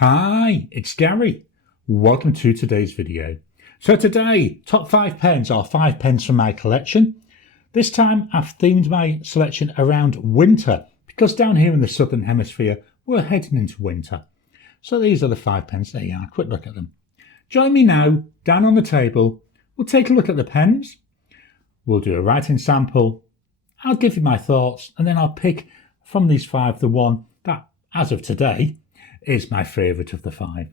Hi, it's Gary. Welcome to today's video. So today, top 5 pens are 5 pens from my collection. This time I've themed my selection around winter because down here in the southern hemisphere we're heading into winter. So these are the 5 pens. There you are, quick look at them. Join me now, down on the table. We'll take a look at the pens. We'll do a writing sample. I'll give you my thoughts and then I'll pick from these 5 the one that, as of today, is my favourite of the 5.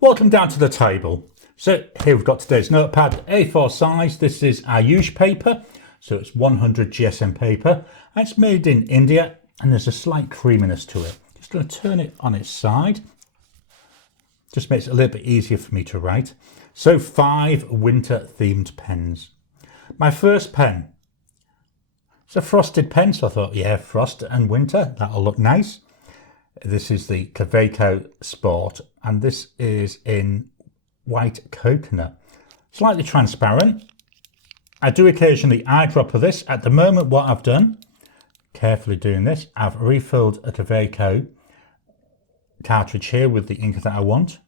Welcome down to the table. So here we've got today's notepad, A4 size. This is Ayush paper, so it's 100 GSM paper. It's made in India and there's a slight creaminess to it. Just going to turn it on its side. Just makes it a little bit easier for me to write. So 5 winter themed pens. My first pen. It's a frosted pen, so I thought, yeah, frost and winter, that'll look nice. This is the Kaweco Sport, and this is in white coconut. Slightly transparent. I do occasionally eyedropper this. At the moment, what I've done, carefully doing this, I've refilled a Kaweco cartridge here with the ink that I want.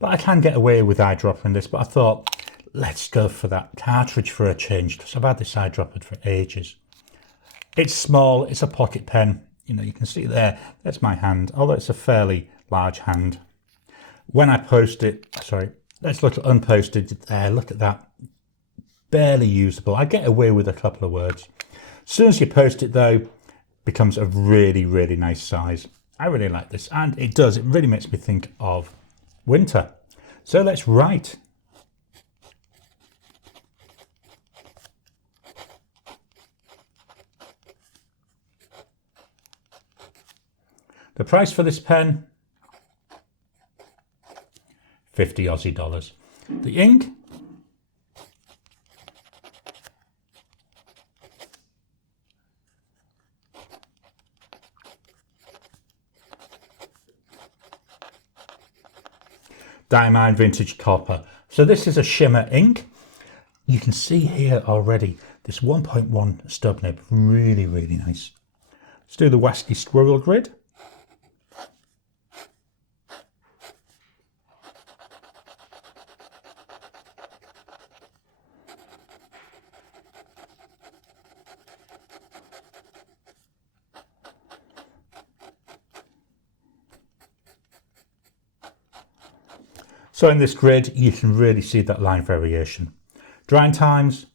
But I can get away with eyedropping this, but I thought, let's go for that cartridge for a change because I've had this eyedroppered for ages. It's small, it's a pocket pen. You know, you can see there, that's my hand, although it's a fairly large hand. When I post it, sorry, let's look at unposted there, look at that. Barely usable. I get away with a couple of words. As soon as you post it though, it becomes a really, really nice size. I really like this, and it does, it really makes me think of winter. So let's write. The price for this pen, 50 Aussie dollars. The ink, Diamine Vintage Copper. So this is a shimmer ink. You can see here already this 1.1 stub nib, really, really nice. Let's do the Wasky Squirrel grid. So in this grid, you can really see that line variation. Drying times.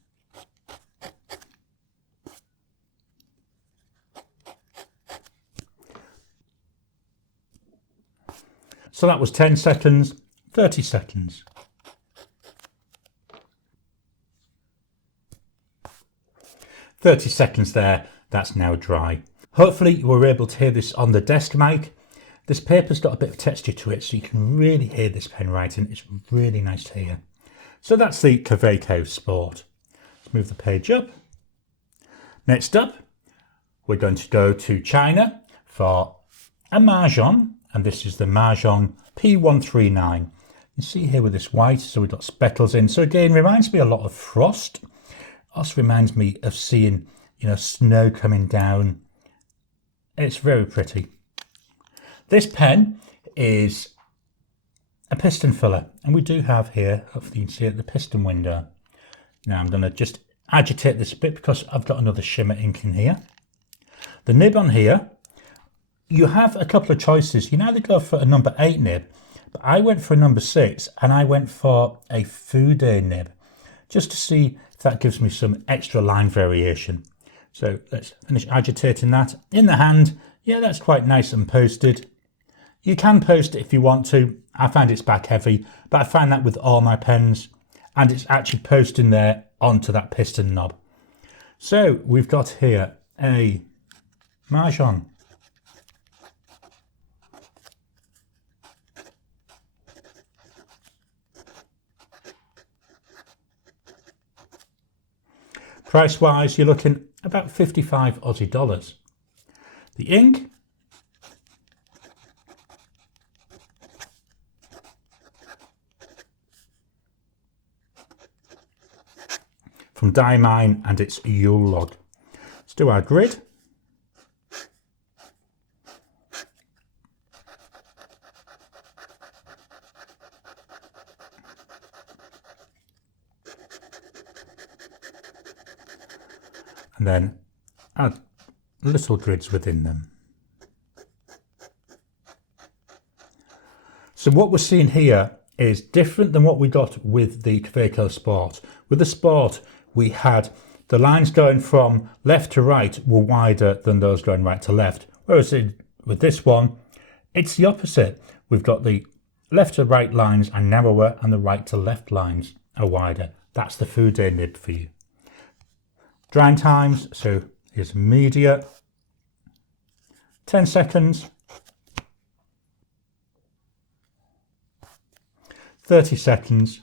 So that was 10 seconds, 30 seconds. 30 seconds there, that's now dry. Hopefully you were able to hear this on the desk mic. This paper's got a bit of texture to it, so you can really hear this pen writing. It's really nice to hear. So that's the Kaweco Sport. Let's move the page up. Next up, we're going to go to China for a Majohn, and this is the Majohn P139. You see here with this white, so we've got speckles in. So again, reminds me a lot of frost. Also reminds me of seeing, you know, snow coming down. It's very pretty. This pen is a piston filler, and we do have here, hopefully you can see it, the piston window. Now I'm going to just agitate this a bit because I've got another shimmer ink in here. The nib on here, you have a couple of choices. You can either go for a number 8 nib, but I went for a number 6 and I went for a Fude nib just to see if that gives me some extra line variation. So let's finish agitating that. In the hand, yeah, that's quite nice and posted. You can post it if you want to. I find it's back heavy, but I find that with all my pens, and it's actually posting there onto that piston knob. So we've got here a Majohn. Price wise, you're looking about 55 Aussie dollars. The ink, from Diamine, and it's Yule log. do our grid. And then add little grids within them. So what we're seeing here is different than what we got with the Kaweco Sport. With the Sport, we had the lines going from left to right were wider than those going right to left. Whereas with this one, it's the opposite. We've got the left to right lines are narrower and the right to left lines are wider. That's the food day nib for you. Drying times, so here's media, 10 seconds, 30 seconds,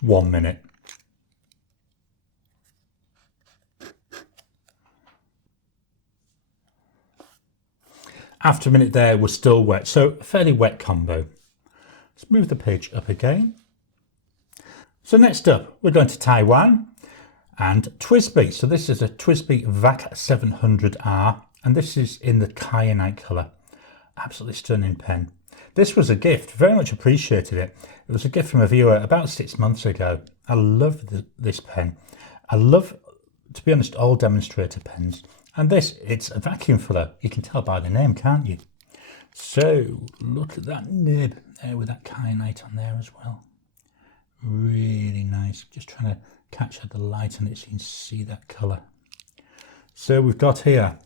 1 minute. After a minute there, we're still wet, so a fairly wet combo. Let's move the page up again. So next up, we're going to Taiwan and TWSBI. So this is a TWSBI VAC 700R, and this is in the kyanite colour. Absolutely stunning pen. This was a gift, very much appreciated it. It was a gift from a viewer about 6 months ago. I love this pen. I love, to be honest, all demonstrator pens. And this, it's a vacuum filler. You can tell by the name, can't you? So look at that nib there with that kyanite on there as well. Really nice. Just trying to catch the light on it so you can see that colour. So we've got here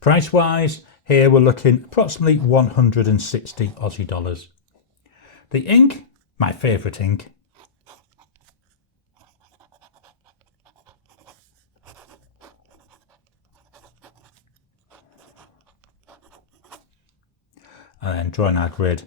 price wise, here we're looking approximately 160 Aussie dollars. The ink, my favourite ink. And then drawing our grid.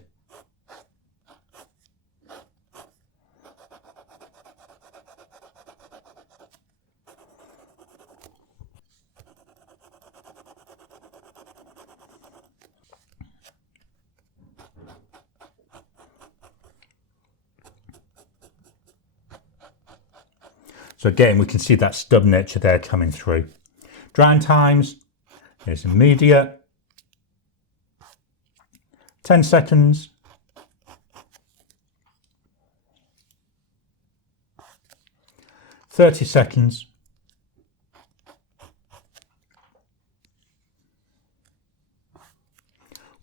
So again, we can see that stub nature there coming through. Drying times, here's immediate, 10 seconds, 30 seconds,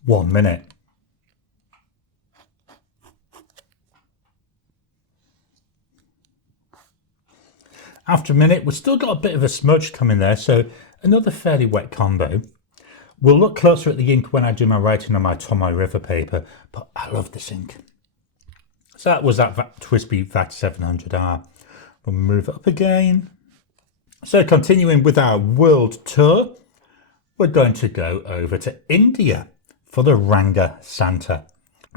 1 minute. After a minute, we've still got a bit of a smudge coming there, so another fairly wet combo. We'll look closer at the ink when I do my writing on my Tomoe River paper, but I love this ink. So that was that TWSBI VAC 700R. We'll move it up again. So continuing with our world tour, we're going to go over to India for the Ranga Santa.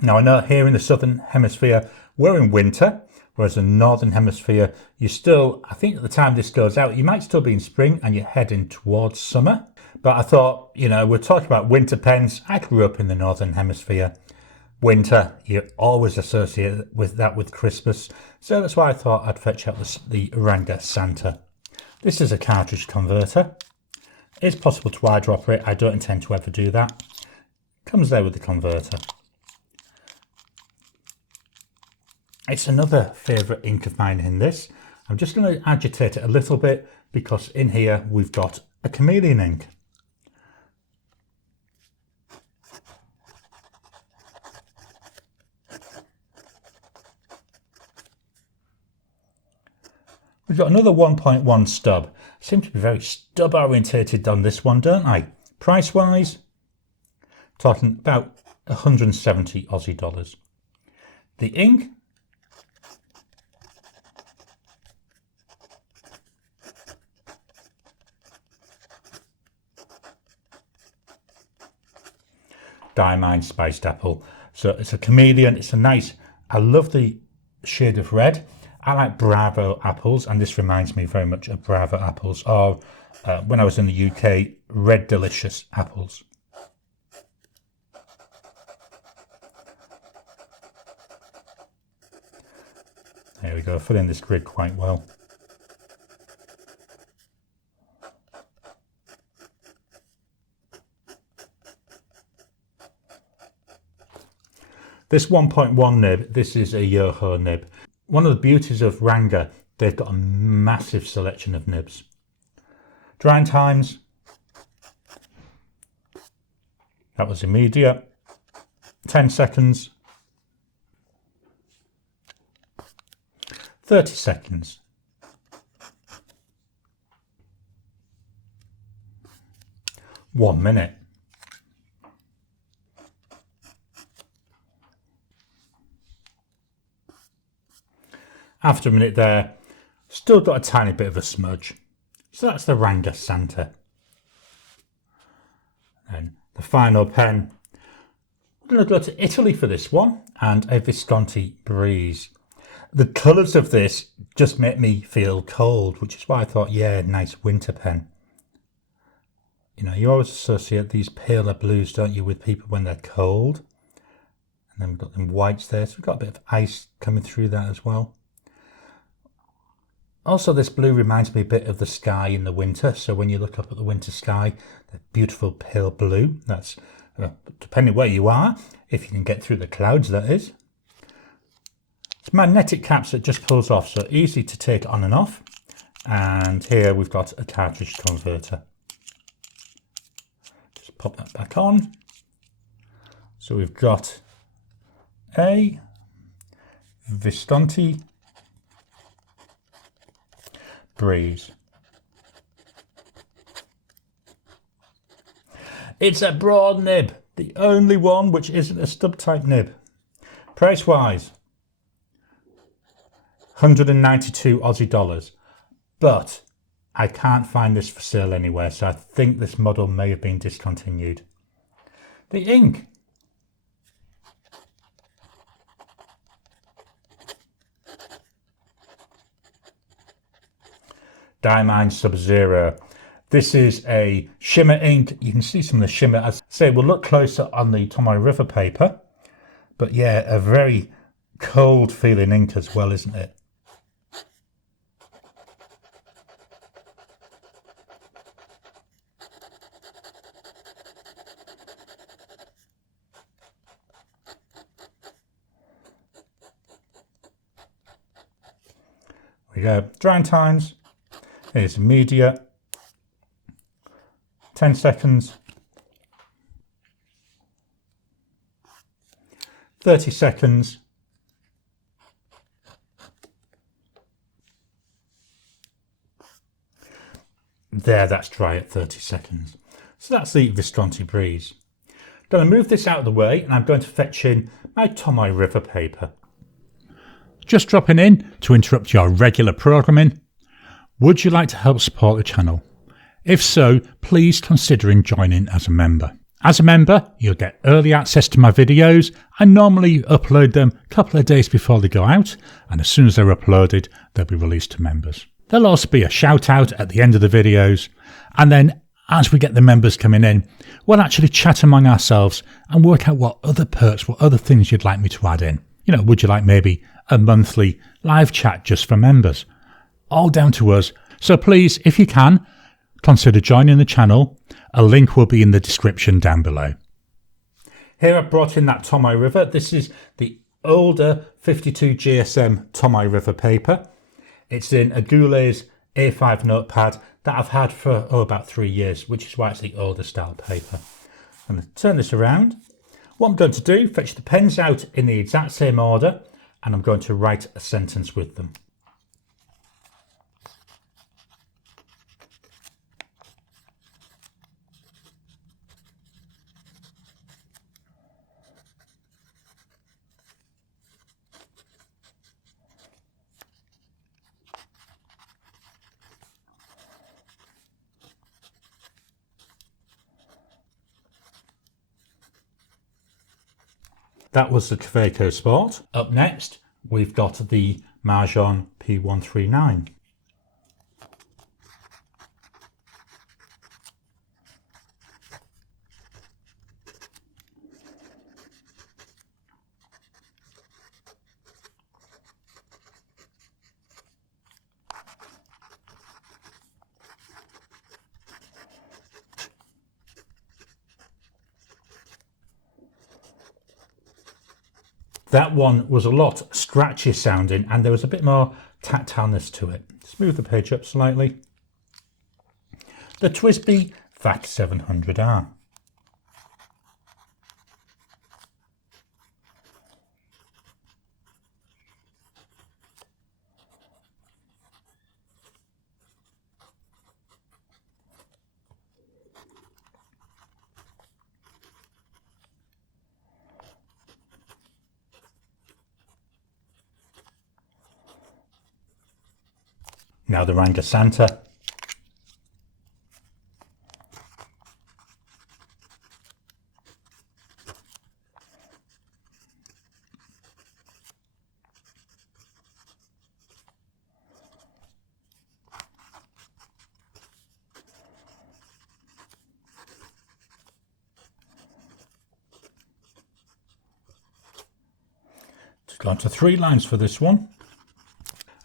Now I know here in the Southern Hemisphere, we're in winter, whereas in the Northern Hemisphere, you're still, I think at the time this goes out, you might still be in spring and you're heading towards summer. But I thought, you know, we're talking about winter pens. I grew up in the Northern Hemisphere. Winter, you always associate with that with Christmas. So that's why I thought I'd fetch out the Ranga Santa. This is a cartridge converter. It's possible to eyedropper it. I don't intend to ever do that. Comes there with the converter. It's another favourite ink of mine in this. I'm just going to agitate it a little bit because in here we've got a chameleon ink. We've got another 1.1 stub. I seem to be very stub orientated on this one, don't I? Price wise, talking about 170 Aussie dollars. The ink, Diamine Spiced Apple. So it's a chameleon. It's a nice, I love the shade of red. I like Bravo apples, and this reminds me very much of Bravo apples, or when I was in the UK, Red Delicious apples. There we go, filling this grid quite well. This 1.1 nib, this is a Yoho nib. One of the beauties of Ranga, they've got a massive selection of nibs. Drying times, that was immediate. 10 seconds. 30 seconds. One minute. After a minute there, still got a tiny bit of a smudge. So that's the Ranga Santa. And the final pen, we're going to go to Italy for this one, and a Visconti Breeze. The colours of this just make me feel cold, which is why I thought, yeah, nice winter pen. You know, you always associate these paler blues, don't you, with people when they're cold. And then we've got them whites there, so we've got a bit of ice coming through that as well. Also, this blue reminds me a bit of the sky in the winter. So when you look up at the winter sky, the beautiful pale blue, that's depending where you are, if you can get through the clouds, that is. It's magnetic caps that just pulls off, so easy to take on and off. And here we've got a cartridge converter. Just pop that back on. So we've got a Visconti Breeze. It's a broad nib, the only one which isn't a stub type nib. Price wise, 192 Aussie dollars, but I can't find this for sale anywhere, so I think this model may have been discontinued. The ink, Diamine Subzero. This is a shimmer ink. You can see some of the shimmer. As I say, we'll look closer on the Tomoe River paper. But yeah, a very cold feeling ink as well, isn't it? We go. Drying times. Here's immediate. 10 seconds. 30 seconds. There, that's dry at 30 seconds. So that's the Visconti Breeze. I'm going to move this out of the way, and I'm going to fetch in my Tomoe River paper. Just dropping in to interrupt your regular programming. Would you like to help support the channel? If so, please consider joining as a member. As a member, you'll get early access to my videos. I normally upload them a couple of days before they go out, and as soon as they're uploaded, they'll be released to members. There'll also be a shout out at the end of the videos, and then as we get the members coming in, we'll actually chat among ourselves and work out what other perks, what other things you'd like me to add in. You know, would you like maybe a monthly live chat just for members? All down to us. So please, if you can, consider joining the channel. A link will be in the description down below. Here I've brought in that Tomoe River. This is the older 52 GSM Tomoe River paper. It's in a Goulet's A5 notepad that I've had for about 3 years, which is why it's the older style paper. I'm going to turn this around. What I'm going to do, fetch the pens out in the exact same order, and I'm going to write a sentence with them. That was the Kaweco Sport. Up next, we've got the Majohn P139. That one was a lot scratchier sounding and there was a bit more tactileness to it. Smooth the page up slightly. The TWSBI VAC 700R. Now the Ranga Santa. Just gone to 3 lines for this one.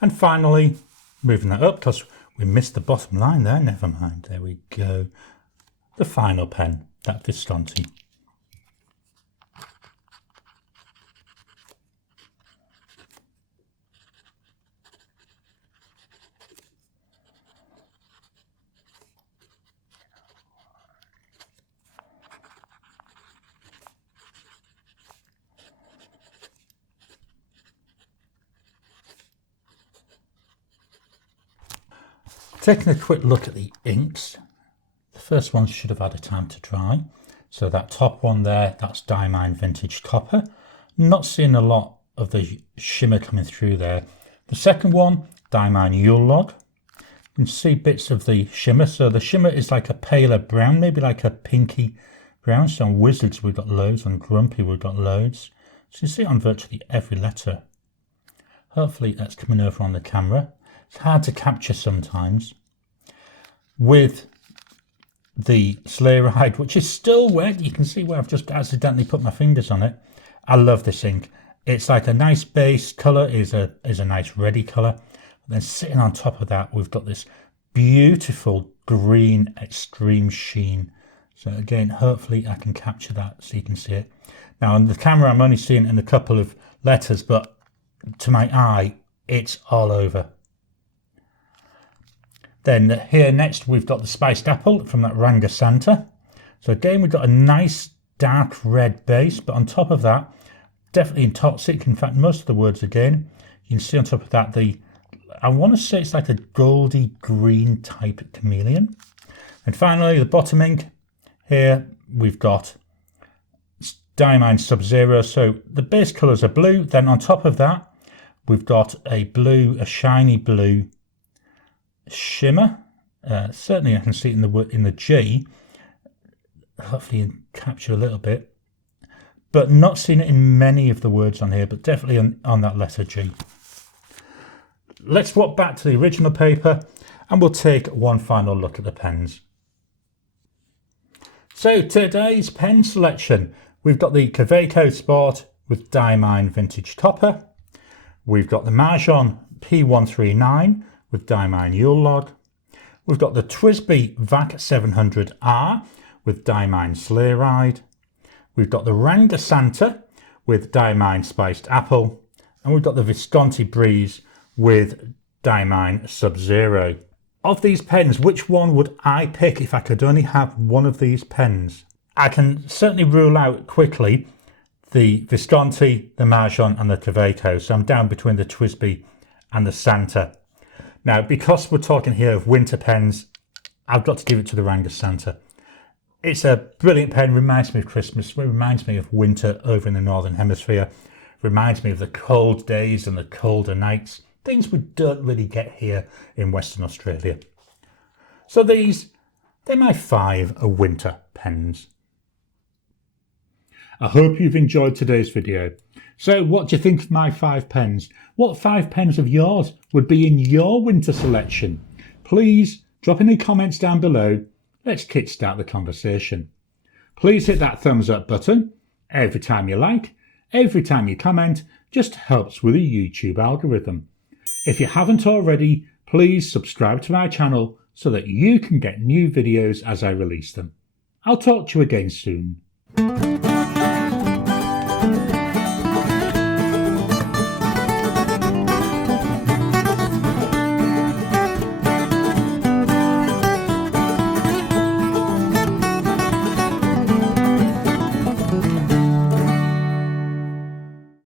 And finally, moving that up because we missed the bottom line there, never mind, there we go. The final pen, that Visconti. Taking a quick look at the inks, the first one should have had a time to dry. So that top one there, that's Diamine Vintage Copper. Not seeing a lot of the shimmer coming through there. The second one, Diamine Yule. You can see bits of the shimmer. So the shimmer is like a paler brown, maybe like a pinky brown. So on Wizards we've got loads, on Grumpy we've got loads. So you see it on virtually every letter. Hopefully that's coming over on the camera. It's hard to capture sometimes. With the Sleigh ride, which is still wet, you can see where I've just accidentally put my fingers on it. I love this ink. It's like a nice base colour, is a nice reddy colour. Then sitting on top of that, we've got this beautiful green extreme sheen. So again, hopefully I can capture that so you can see it. Now on the camera, I'm only seeing it in a couple of letters, but to my eye, it's all over. Then here next we've got the spiced apple from that Ranga Santa. So again we've got a nice dark red base, but on top of that, definitely in toxic. In fact, most of the words again, you can see on top of that I want to say it's like a goldy green type chameleon. And finally the bottom ink, here we've got Diamine Subzero. So the base colours are blue, then on top of that we've got a shiny blue shimmer. Certainly I can see it in the G. Hopefully you can capture a little bit, but not seeing it in many of the words on here, but definitely on that letter G. Let's walk back to the original paper and we'll take one final look at the pens. So today's pen selection, we've got the Kaweco Sport with Diamine Vintage Copper. We've got the Majohn P139 with Diamine Yule. We've got the TWSBI VAC 700R with Diamine Sleigh Ride. We've got the Ranga Santa with Diamine Spiced Apple. And we've got the Visconti Breeze with Diamine Subzero. Of these pens, which one would I pick if I could only have one of these pens? I can certainly rule out quickly the Visconti, the Majohn and the Kaweco. So I'm down between the TWSBI and the Santa. Now, because we're talking here of winter pens, I've got to give it to the Ranga Santa. It's a brilliant pen, reminds me of Christmas, reminds me of winter over in the Northern Hemisphere, reminds me of the cold days and the colder nights, things we don't really get here in Western Australia. So they're my 5 winter pens. I hope you've enjoyed today's video. So what do you think of my 5 pens? What 5 pens of yours would be in your winter selection? Please drop any comments down below. Let's kickstart the conversation. Please hit that thumbs up button. Every time you like, every time you comment, just helps with the YouTube algorithm. If you haven't already, please subscribe to my channel so that you can get new videos as I release them. I'll talk to you again soon.